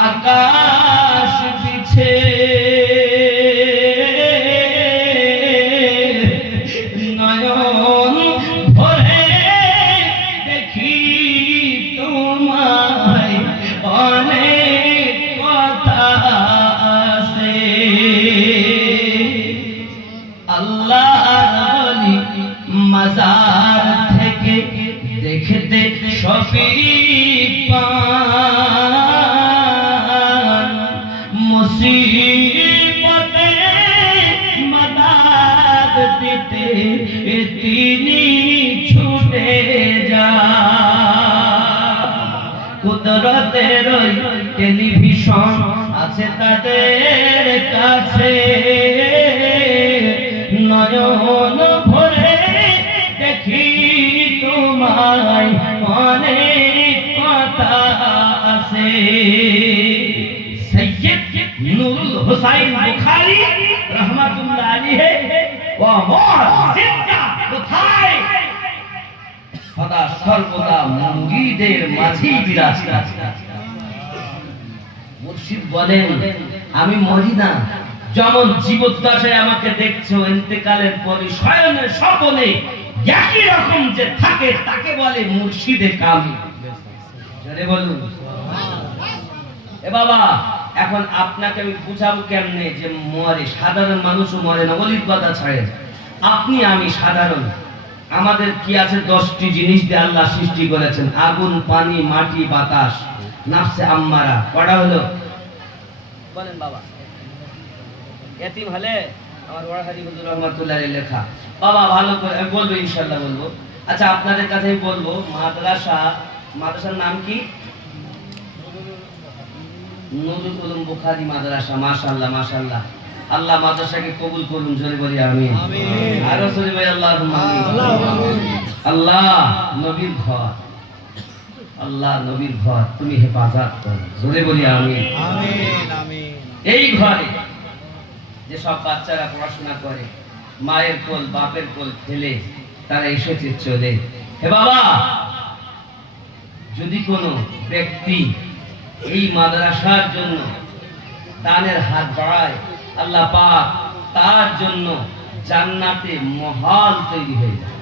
আকাশ পিছে নয়ন ভরে দেখি তোমায় অনেক কথা আছে আল্লাহর ওলি মাজার থেকে দেখতে সবই পান মুসিবতে মাদাদ দিতে তিনি ছুটে যান কুদরতের টেলিভিশন আছে তাদের কাছে নয়ন ভরে দেখি তোমায় অনেক কথা আছে সৈয়দ নুরুল হুসাইন বুখারী রাহমাতুল্লাহ আলাইহি ওয়া মুজিদা কোথায় সদা সর্বদা মুরিদের মাঝে বিরাজ করে মুর্শিদ বলেন আমি মরি না যেমন জীবদ্দশায় আমাকে দেখছো ইন্তেকালের পরে শয়নের স্বপনে একই রকম যে থাকে তাকে বলে মুর্শিদে কামি জোরে বলুন এ বাবা এখন আপনাকে আমি বুঝাবো কেমনে যে মরে সাধারণ মানুষও মরে না ওলির কথা ছাড়েন আপনি আমি সাধারণ আমাদের কি আছে 10টি জিনিস দিয়ে আল্লাহ সৃষ্টি করেছেন আগুন পানি মাটি বাতাস নাফসে আম্মারা কটা হলো বলেন বাবা এতিম হলে আমার বড় হাজি হুজুর রহমাতুল্লাহ আলাইহি লেখা বাবা ভালো করে আমি বলবো ইনশাআল্লাহ বলবো আচ্ছা আপনাদের কাছে বলবো মাদ্রাসার নাম কি নুরুল উলুম বুখারী মাদ্রাসা মাশাআল্লাহ মাশাআল্লাহ আল্লাহ মাদ্রাসাকে কবুল করুন জোরে বলি আমিন আর রাসূল ভাই আল্লাহুম্মা আমিন আল্লাহ নবীর ঘর আল্লাহ নবীর ঘর তুমি হেফাজত করো জোরে বলি আমিন আমিন আমিন এই ঘরে যে সব বাচ্চারা পড়াশোনা করে মায়ের কোল বাপের কোল ফেলে তারা এসেছে চলে হে বাবা যদি কোনো ব্যক্তি এই মাদ্রাসার জন্য দানের হাত বাড়ায় আল্লাহ পাক তার জন্য জান্নাতে মহল তৈরি হয়ে যায়